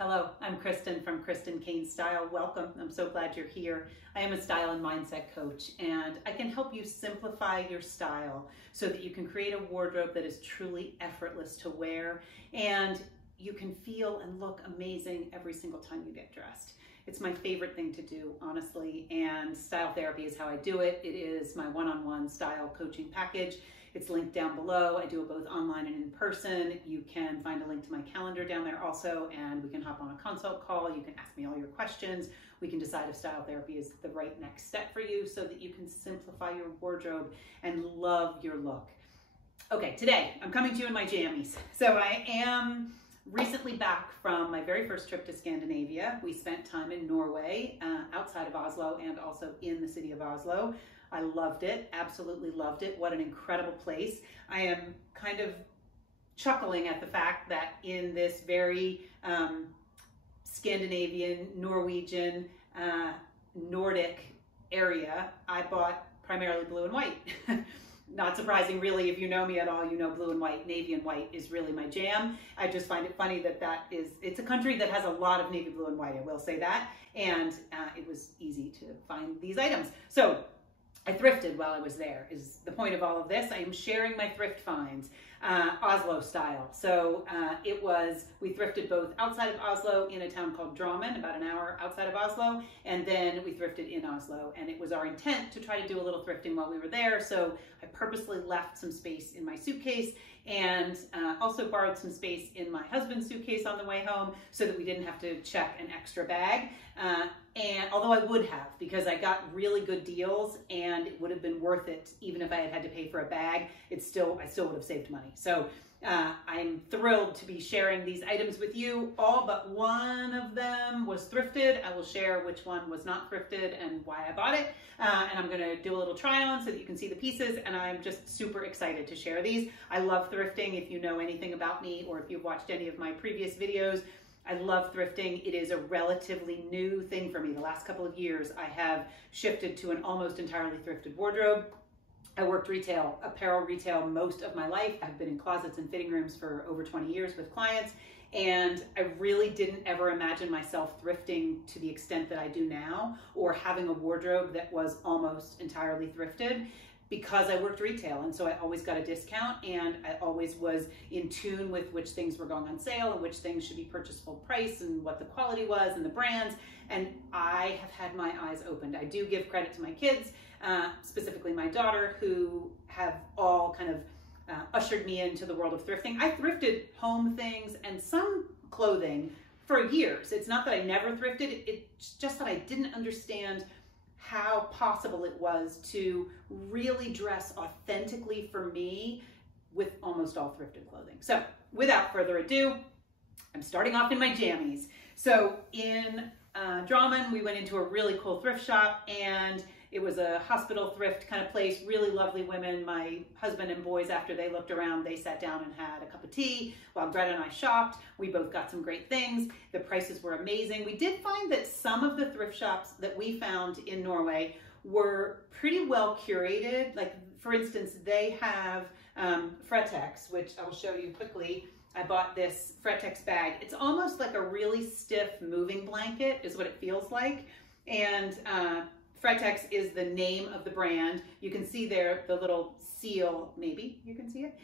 Hello, I'm Kristen from Kristen Kane Style. Welcome. I'm so glad you're here. I am a style and mindset coach, and I can help you simplify your style so that you can create a wardrobe that is truly effortless to wear and you can feel and look amazing every single time you get dressed. It's my favorite thing to do, honestly, and style therapy is how I do it. It is my one-on-one style coaching package. It's linked down below. I do it both online and in person. You can find a link to my calendar down there also, and we can hop on a consult call. You can ask me all your questions. We can decide if style therapy is the right next step for you so that you can simplify your wardrobe and love your look. Okay, today I'm coming to you in my jammies. So I am recently back from my very first trip to Scandinavia. We spent time in Norway, outside of Oslo and also in the city of Oslo. I loved it, absolutely loved it. What an incredible place. I am kind of chuckling at the fact that in this very Scandinavian, Norwegian, Nordic area, I bought primarily blue and white. Not surprising, really, if you know me at all, you know blue and white. Navy and white is really my jam. I just find it funny that it's a country that has a lot of navy blue and white, I will say that. And it was easy to find these items. So I thrifted while I was there, is the point of all of this. I am sharing my thrift finds, Oslo style. So we thrifted both outside of Oslo in a town called Drammen, about an hour outside of Oslo, and then we thrifted in Oslo. And it was our intent to try to do a little thrifting while we were there. So I purposely left some space in my suitcase and also borrowed some space in my husband's suitcase on the way home so that we didn't have to check an extra bag. And although I would have, because I got really good deals and it would have been worth it even if I had to pay for a bag, I still would have saved money. So I'm thrilled to be sharing these items with you. All but one of them was thrifted. I will share which one was not thrifted and why I bought it. And I'm gonna do a little try on so that you can see the pieces, and I'm just super excited to share these. I love thrifting. If you know anything about me or if you've watched any of my previous videos, I love thrifting. It is a relatively new thing for me. The last couple of years, I have shifted to an almost entirely thrifted wardrobe. I worked retail, apparel retail most of my life. I've been in closets and fitting rooms for over 20 years with clients, and I really didn't ever imagine myself thrifting to the extent that I do now, or having a wardrobe that was almost entirely thrifted, because I worked retail, and so I always got a discount, and I always was in tune with which things were going on sale and which things should be purchased full price and what the quality was and the brands, and I have had my eyes opened. I do give credit to my kids, specifically my daughter, who have all kind of ushered me into the world of thrifting. I thrifted home things and some clothing for years. It's not that I never thrifted, it's just that I didn't understand how possible it was to really dress authentically for me with almost all thrifted clothing. So without further ado, I'm starting off in my jammies. So in Drammen, we went into a really cool thrift shop, and it was a hospital thrift kind of place, really lovely women. My husband and boys, after they looked around, they sat down and had a cup of tea while Greta and I shopped. We both got some great things. The prices were amazing. We did find that some of the thrift shops that we found in Norway were pretty well curated. Like, for instance, they have Fretex, which I'll show you quickly. I bought this Fretex bag. It's almost like a really stiff moving blanket is what it feels like. And Fretex is the name of the brand. You can see there the little seal, maybe you can see it.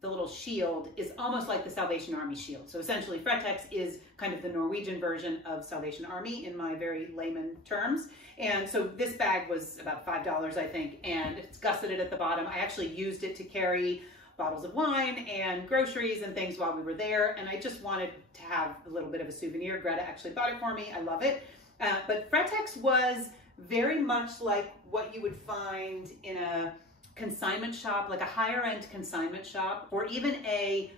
The little shield is almost like the Salvation Army shield. So essentially Fretex is kind of the Norwegian version of Salvation Army in my very layman terms. And so this bag was about $5, I think, and it's gusseted at the bottom. I actually used it to carry bottles of wine and groceries and things while we were there. And I just wanted to have a little bit of a souvenir. Greta actually bought it for me. I love it. But Fretex was very much like what you would find in a consignment shop, like a higher end consignment shop, or even a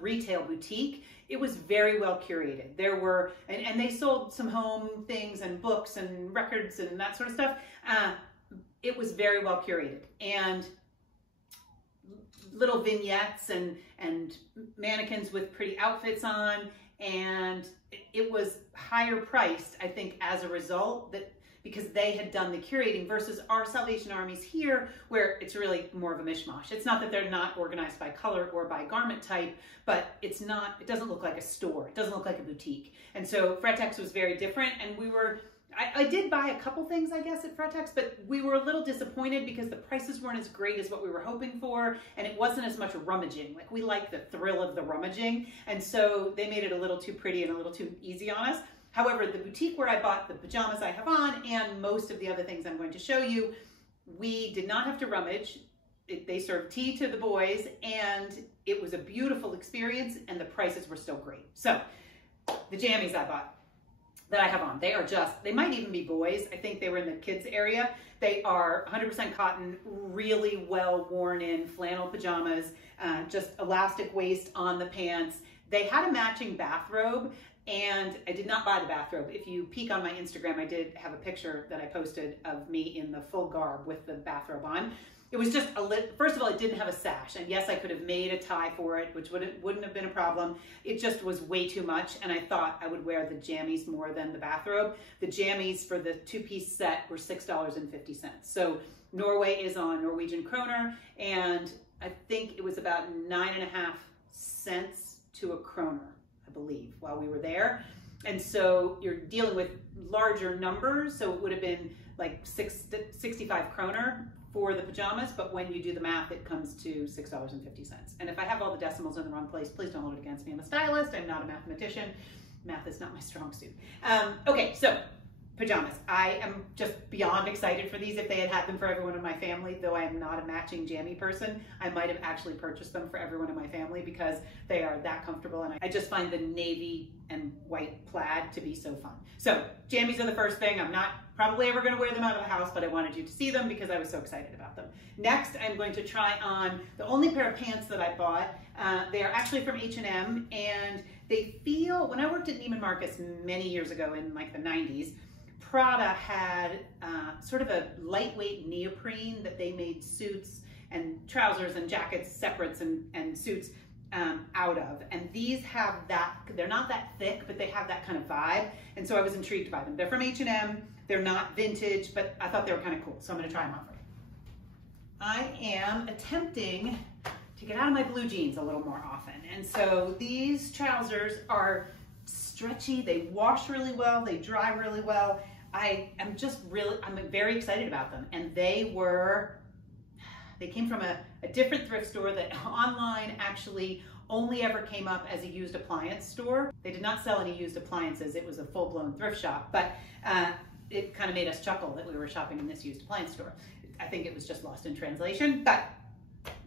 retail boutique. It was very well curated. There were, and they sold some home things and books and records and that sort of stuff. It was very well curated, and little vignettes and mannequins with pretty outfits on, and it was higher priced, I think, as a result, that because they had done the curating versus our Salvation Armies here, where it's really more of a mishmash. It's not that they're not organized by color or by garment type, but it doesn't look like a store. It doesn't look like a boutique. And so Fretex was very different. And I did buy a couple things, I guess, at Fretex, but we were a little disappointed because the prices weren't as great as what we were hoping for, and it wasn't as much rummaging. Like, we like the thrill of the rummaging, and so they made it a little too pretty and a little too easy on us. However, the boutique where I bought the pajamas I have on and most of the other things I'm going to show you, we did not have to rummage. They served tea to the boys, and it was a beautiful experience, and the prices were still great. So, the jammies I bought that I have on, they might even be boys. I think they were in the kids area. They are 100% cotton, really well worn in flannel pajamas, just elastic waist on the pants. They had a matching bathrobe, and I did not buy the bathrobe. If you peek on my Instagram, I did have a picture that I posted of me in the full garb with the bathrobe on. It was just first of all, it didn't have a sash. And yes, I could have made a tie for it, which wouldn't have been a problem. It just was way too much. And I thought I would wear the jammies more than the bathrobe. The jammies for the two-piece set were $6.50. So Norway is on Norwegian kroner. And I think it was about 9.5 cents to a kroner, I believe, while we were there. And so you're dealing with larger numbers. So it would have been like 65 kroner for the pajamas, but when you do the math, it comes to $6.50. And if I have all the decimals in the wrong place, please don't hold it against me. I'm a stylist, I'm not a mathematician. Math is not my strong suit. Okay, so pajamas. I am just beyond excited for these. If they had had them for everyone in my family, though I am not a matching jammy person, I might have actually purchased them for everyone in my family because they are that comfortable, and I just find the navy and white plaid to be so fun. So jammies are the first thing. I'm not probably ever going to wear them out of the house, but I wanted you to see them because I was so excited about them. Next, I'm going to try on the only pair of pants that I bought. They are actually from H&M, and they feel, when I worked at Neiman Marcus many years ago in like the 90s, Prada had sort of a lightweight neoprene that they made suits and trousers and jackets, separates and suits out of. And these have that, they're not that thick, but they have that kind of vibe. And so I was intrigued by them. They're from H&M. They're not vintage, but I thought they were kind of cool. So I'm going to try them on for you. I am attempting to get out of my blue jeans a little more often. And so these trousers are stretchy. They wash really well. They dry really well. I'm very excited about them. And they came from a different thrift store that online actually only ever came up as a used appliance store. They did not sell any used appliances. It was a full-blown thrift shop, but it kind of made us chuckle that we were shopping in this used appliance store. I think it was just lost in translation, but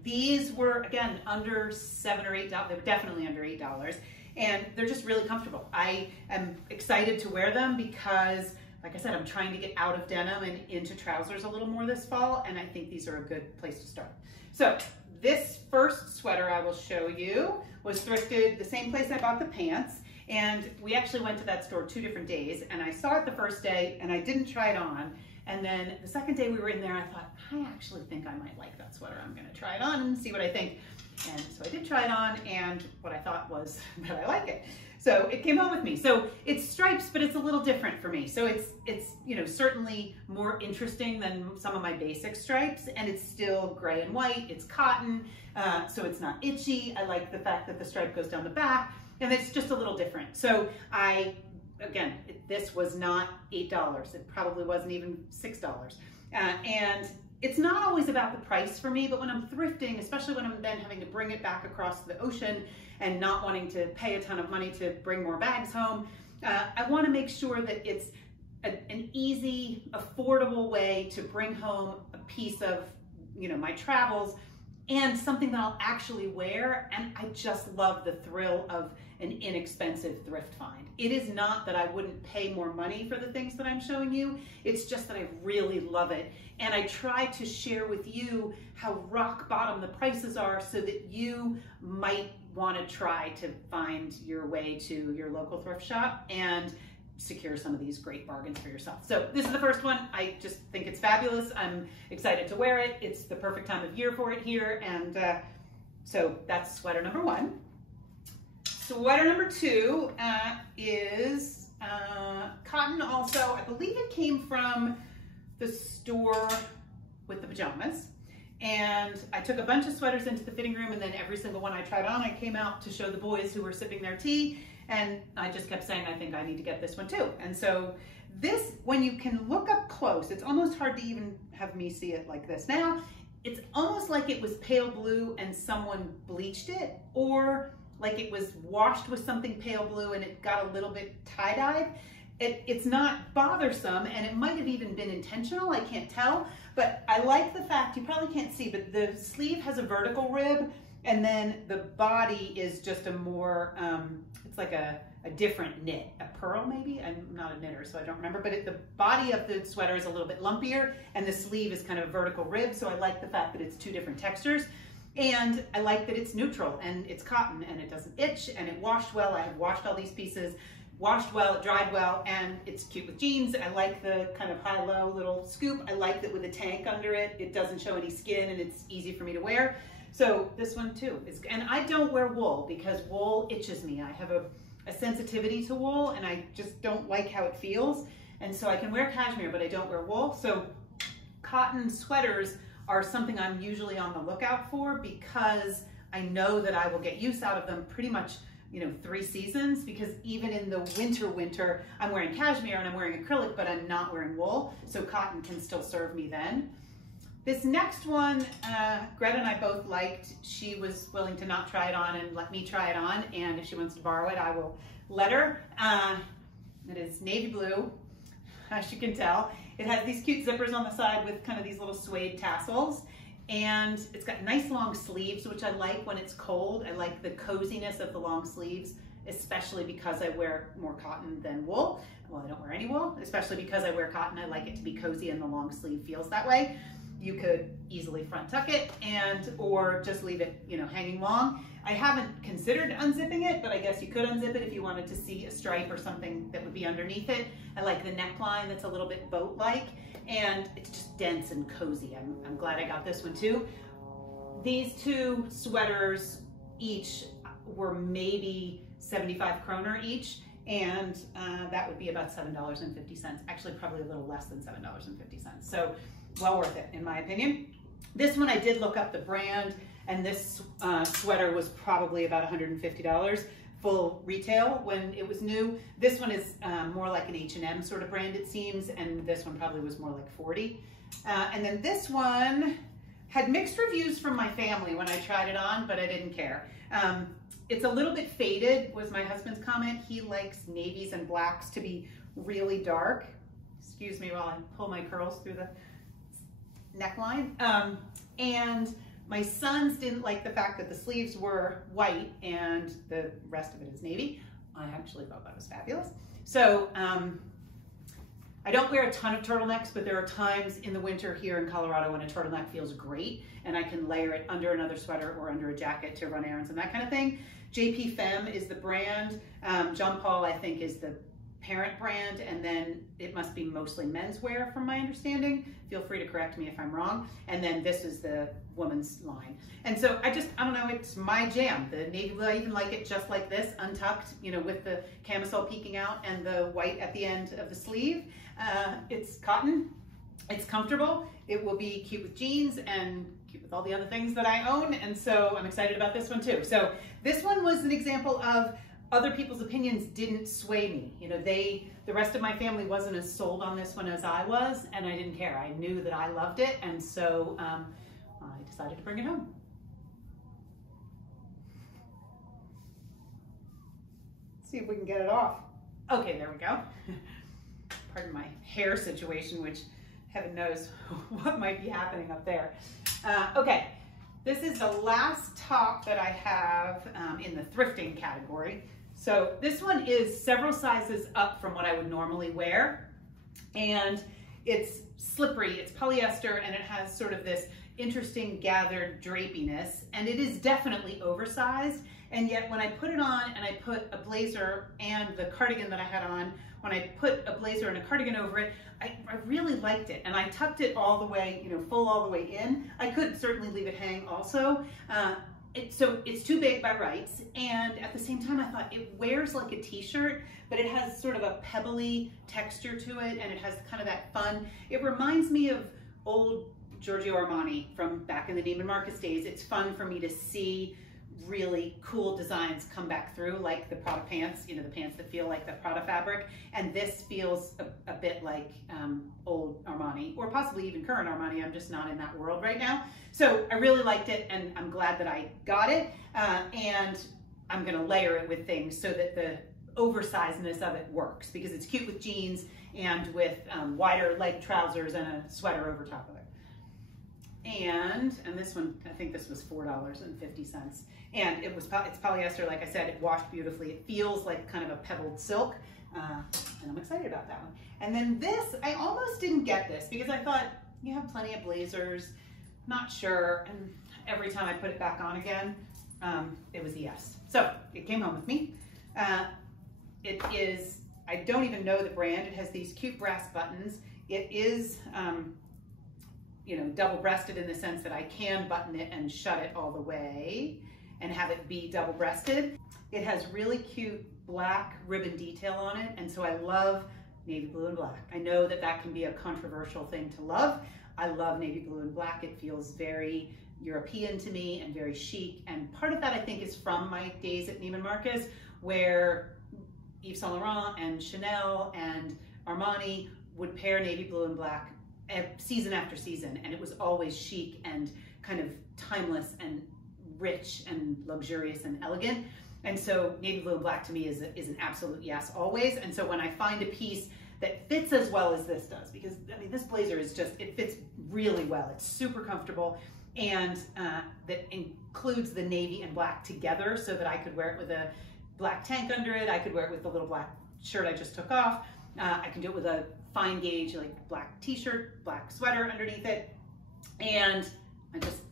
these were, again, under $7 or $8. They were definitely under $8, and they're just really comfortable. I am excited to wear them because, like I said, I'm trying to get out of denim and into trousers a little more this fall, and I think these are a good place to start. So this first sweater I will show you was thrifted the same place I bought the pants, and we actually went to that store 2 different days, and I saw it the first day, and I didn't try it on, and then the second day we were in there, I thought, I actually think I might like that sweater. I'm gonna try it on and see what I think. And so I did try it on, and what I thought was that I like it. So it came home with me. So it's stripes, but it's a little different for me. So it's certainly more interesting than some of my basic stripes, and it's still gray and white. It's cotton, so it's not itchy. I like the fact that the stripe goes down the back, and it's just a little different. So again, this was not $8. It probably wasn't even $6. And it's not always about the price for me, but when I'm thrifting, especially when I'm then having to bring it back across the ocean and not wanting to pay a ton of money to bring more bags home, I want to make sure that it's an easy, affordable way to bring home a piece of, my travels and something that I'll actually wear. And I just love the thrill of an inexpensive thrift find. It is not that I wouldn't pay more money for the things that I'm showing you. It's just that I really love it. And I try to share with you how rock bottom the prices are so that you might want to try to find your way to your local thrift shop and secure some of these great bargains for yourself. So this is the first one. I just think it's fabulous. I'm excited to wear it. It's the perfect time of year for it here. And so that's sweater number 1. Sweater number 2 is Cotton also, I believe it came from the store with the pajamas. And I took a bunch of sweaters into the fitting room, and then every single one I tried on, I came out to show the boys who were sipping their tea, and I just kept saying, I think I need to get this one too. And so this, when you can look up close, it's almost hard to even have me see it like this now. It's almost like it was pale blue and someone bleached it, or like it was washed with something pale blue and it got a little bit tie-dyed. It's not bothersome, and it might have even been intentional, I can't tell, but I like the fact, you probably can't see, but the sleeve has a vertical rib, and then the body is just a more, it's like a different knit, a pearl maybe? I'm not a knitter, so I don't remember, but the body of the sweater is a little bit lumpier, and the sleeve is kind of a vertical rib, so I like the fact that it's two different textures. And I like that it's neutral, and it's cotton, and it doesn't itch, and it washed well. I have washed all these pieces, washed well, it dried well, and it's cute with jeans. I like the kind of high-low little scoop. I like that with a tank under it, it doesn't show any skin, and it's easy for me to wear. So this one too is, and I don't wear wool because wool itches me. I have a sensitivity to wool, and I just don't like how it feels. And so I can wear cashmere, but I don't wear wool. So cotton sweaters are something I'm usually on the lookout for, because I know that I will get use out of them pretty much, 3 seasons, because even in the winter, I'm wearing cashmere and I'm wearing acrylic, but I'm not wearing wool. So cotton can still serve me then. This next one, Greta and I both liked. She was willing to not try it on and let me try it on. And if she wants to borrow it, I will let her. It is navy blue, as you can tell. It has these cute zippers on the side with kind of these little suede tassels. And it's got nice long sleeves, which I like when it's cold. I like the coziness of the long sleeves, especially because I wear more cotton than wool. Well, I don't wear any wool, especially because I wear cotton. I like it to be cozy, and the long sleeve feels that way. You could easily front tuck it or just leave it, hanging long. I haven't considered unzipping it, but I guess you could unzip it if you wanted to see a stripe or something that would be underneath it. I like the neckline that's a little bit boat-like, and it's just dense and cozy. I'm glad I got this one too. These two sweaters each were maybe 75 kroner each, and that would be about $7.50. Actually, probably a little less than $7.50. So well worth it, in my opinion. This one I did look up the brand, and this sweater was probably about $150 full retail when it was new. This one is more like an H&M sort of brand, it seems, and this one probably was more like 40. And then this one had mixed reviews from my family when I tried it on, but I didn't care. It's a little bit faded, was my husband's comment. He likes navies and blacks to be really dark. Excuse me while I pull my curls through the neckline. And my sons didn't like the fact that the sleeves were white and the rest of it is navy. I actually thought that was fabulous. So I don't wear a ton of turtlenecks, but there are times in the winter here in Colorado when a turtleneck feels great, and I can layer it under another sweater or under a jacket to run errands and that kind of thing. JP Femme is the brand. John Paul, I think, is the parent brand, and then it must be mostly menswear from my understanding. Feel free to correct me if I'm wrong. And then this is the woman's line. And so I don't know, it's my jam. The navy blue, I even like it just like this, untucked, with the camisole peeking out and the white at the end of the sleeve. It's cotton, it's comfortable, it will be cute with jeans and cute with all the other things that I own. And so I'm excited about this one too. So this one was an example of other people's opinions didn't sway me. The rest of my family wasn't as sold on this one as I was, and I didn't care. I knew that I loved it, and so I decided to bring it home. Let's see if we can get it off. Okay, there we go. Pardon my hair situation, which heaven knows what might be happening up there. Okay, this is the last top that I have in the thrifting category. So this one is several sizes up from what I would normally wear, and it's slippery, it's polyester, and it has sort of this interesting gathered drapiness, and it is definitely oversized. And yet when I put it on and I put a blazer and the cardigan that I had on, when I put a blazer and a cardigan over it, I really liked it. And I tucked it all the way, full all the way in. I could certainly leave it hang also. So it's too big by rights, and at the same time I thought it wears like a t-shirt, but it has sort of a pebbly texture to it, and it has kind of that fun. It reminds me of old Giorgio Armani from back in the Neiman Marcus days. It's fun for me to see really cool designs come back through, like the Prada pants, you know, the pants that feel like the Prada fabric. And this feels a bit like old Armani, or possibly even current Armani. I'm just not in that world right now. So I really liked it, and I'm glad that I got it. And I'm gonna layer it with things so that the oversizedness of it works, because it's cute with jeans and with wider leg trousers and a sweater over top of it. And this one, I think this was $4.50. And it's polyester, like I said, it washed beautifully. It feels like kind of a pebbled silk, and I'm excited about that one. And then this, I almost didn't get this because I thought, you have plenty of blazers, not sure. And every time I put it back on again, it was a yes. So it came home with me. It is, I don't even know the brand. It has these cute brass buttons. It is, you know, double-breasted in the sense that I can button it and shut it all the way and have it be double-breasted. It has really cute black ribbon detail on it, and so I love navy blue and black. I know that that can be a controversial thing to love. I love navy blue and black. It feels very European to me and very chic, and part of that I think is from my days at Neiman Marcus, where Yves Saint Laurent and Chanel and Armani would pair navy blue and black season after season, and it was always chic and kind of timeless and rich and luxurious and elegant. And so navy blue and black to me is an absolute yes always. And so when I find a piece that fits as well as this does, because I mean this blazer is just, it fits really well, it's super comfortable, and that includes the navy and black together so that I could wear it with a black tank under it, I could wear it with the little black shirt I just took off, I can do it with a fine gauge like black t-shirt, black sweater underneath it, and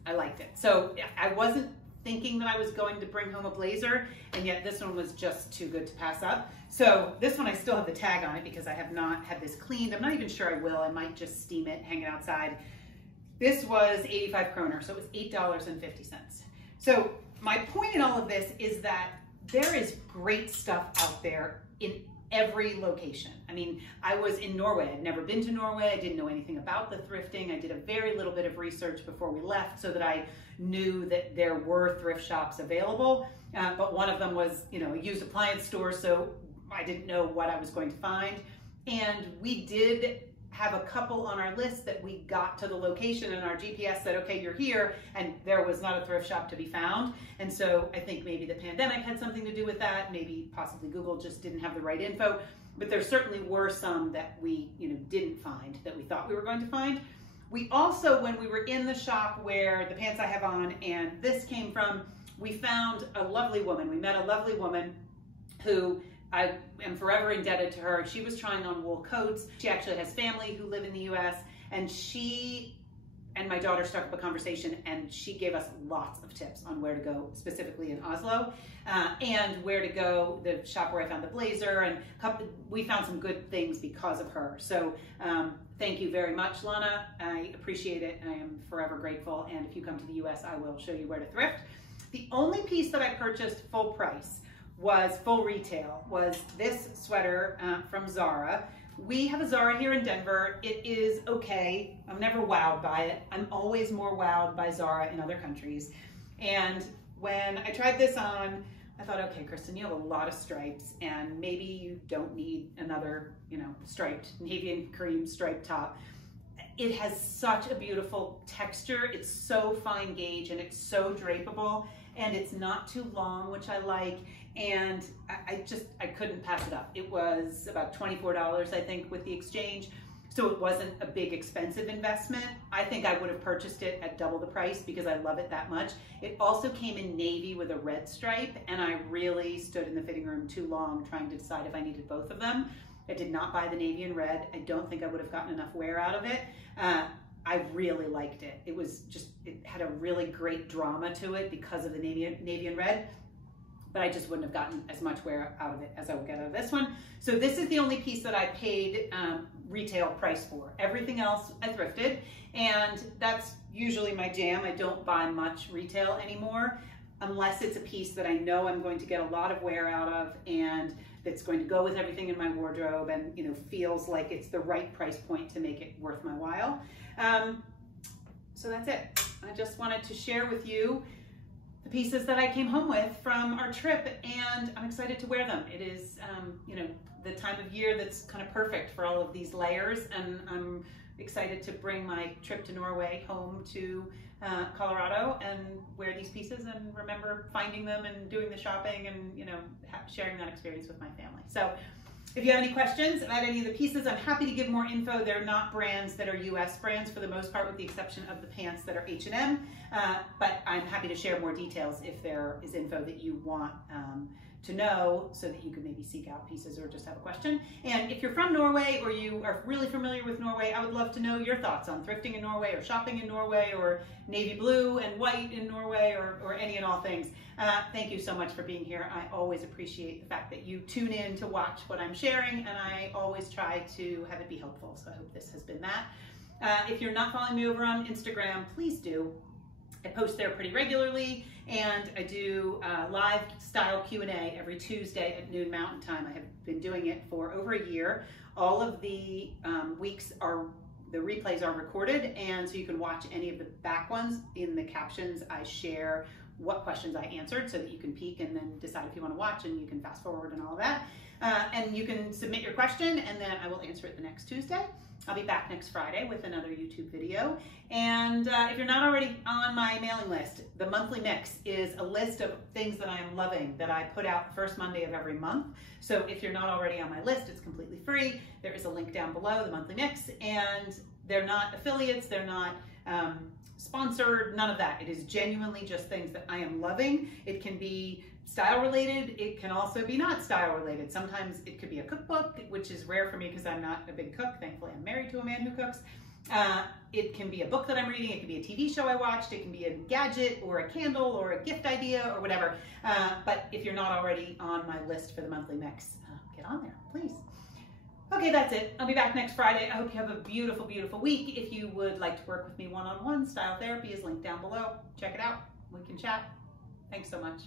I liked it. So I wasn't thinking that I was going to bring home a blazer, and yet this one was just too good to pass up. So this one I still have the tag on it because I have not had this cleaned. I'm not even sure I will. I might just steam it, hang it outside. This was 85 kroner, so it was $8.50. So my point in all of this is that there is great stuff out there in every location. I mean, I was in Norway. I'd never been to Norway. I didn't know anything about the thrifting. I did a very little bit of research before we left so that I knew that there were thrift shops available. But one of them was, you know, a used appliance store, so I didn't know what I was going to find. And we did have a couple on our list that we got to the location and our GPS said, okay, you're here, and there was not a thrift shop to be found. And so I think maybe the pandemic had something to do with that. Maybe possibly Google just didn't have the right info, but there certainly were some that we, you know, didn't find that we thought we were going to find. We also, when we were in the shop where the pants I have on and this came from, we found a lovely woman. We met a lovely woman who I am forever indebted to her. She was trying on wool coats. She actually has family who live in the US, and she and my daughter struck up a conversation, and she gave us lots of tips on where to go, specifically in Oslo, and where to go, the shop where I found the blazer, and we found some good things because of her. So thank you very much, Lana. I appreciate it. I am forever grateful, and if you come to the US, I will show you where to thrift. The only piece that I purchased full price was full retail, was this sweater from Zara. We have a Zara here in Denver. It is okay. I'm never wowed by it. I'm always more wowed by Zara in other countries. And when I tried this on, I thought, okay, Kristen, you have a lot of stripes, and maybe you don't need another, you know, striped, navy and cream striped top. It has such a beautiful texture. It's so fine gauge, and it's so drapeable, and it's not too long, which I like. And I couldn't pass it up. It was about $24, I think, with the exchange. So it wasn't a big expensive investment. I think I would have purchased it at double the price because I love it that much. It also came in navy with a red stripe, and I really stood in the fitting room too long trying to decide if I needed both of them. I did not buy the navy and red. I don't think I would have gotten enough wear out of it. I really liked it. It was just, it had a really great drama to it because of the navy and red. But I just wouldn't have gotten as much wear out of it as I would get out of this one. So this is the only piece that I paid retail price for. Everything else I thrifted, and that's usually my jam. I don't buy much retail anymore. unless it's a piece that I know I'm going to get a lot of wear out of and that's going to go with everything in my wardrobe and, you know, feels like it's the right price point to make it worth my while. So that's it. I just wanted to share with you the pieces that I came home with from our trip, and I'm excited to wear them. It is, you know, the time of year that's kind of perfect for all of these layers, and I'm excited to bring my trip to Norway home to Colorado and wear these pieces and remember finding them and doing the shopping and, you know, sharing that experience with my family. So if you have any questions about any of the pieces, I'm happy to give more info. They're not brands that are US brands for the most part, with the exception of the pants that are H&M, but I'm happy to share more details if there is info that you want to know, so that you can maybe seek out pieces or just have a question. And if you're from Norway or you are really familiar with Norway, I would love to know your thoughts on thrifting in Norway or shopping in Norway or navy blue and white in Norway or any and all things. Thank you so much for being here. I always appreciate the fact that you tune in to watch what I'm sharing, and I always try to have it be helpful. So I hope this has been that. If you're not following me over on Instagram, please do. I post there pretty regularly, and I do live style Q&A every Tuesday at noon Mountain Time. I have been doing it for over a year. All of the weeks the replays are recorded, and so you can watch any of the back ones. In the captions, I share what questions I answered so that you can peek and then decide if you want to watch, and you can fast forward and all of that. And you can submit your question, and then I will answer it the next Tuesday. I'll be back next Friday with another YouTube video. And if you're not already on my mailing list, the monthly mix is a list of things that I am loving that I put out the first Monday of every month. So if you're not already on my list, it's completely free. There is a link down below, the monthly mix, and they're not affiliates, they're not sponsored, none of that. It is genuinely just things that I am loving. It can be style related, it can also be not style related. Sometimes it could be a cookbook, which is rare for me because I'm not a big cook. Thankfully, I'm married to a man who cooks. It can be a book that I'm reading, it can be a TV show I watched, it can be a gadget or a candle or a gift idea or whatever. But if you're not already on my list for the monthly mix, get on there, please. Okay, that's it. I'll be back next Friday. I hope you have a beautiful, beautiful week. If you would like to work with me one-on-one, Style Therapy is linked down below. Check it out. We can chat. Thanks so much.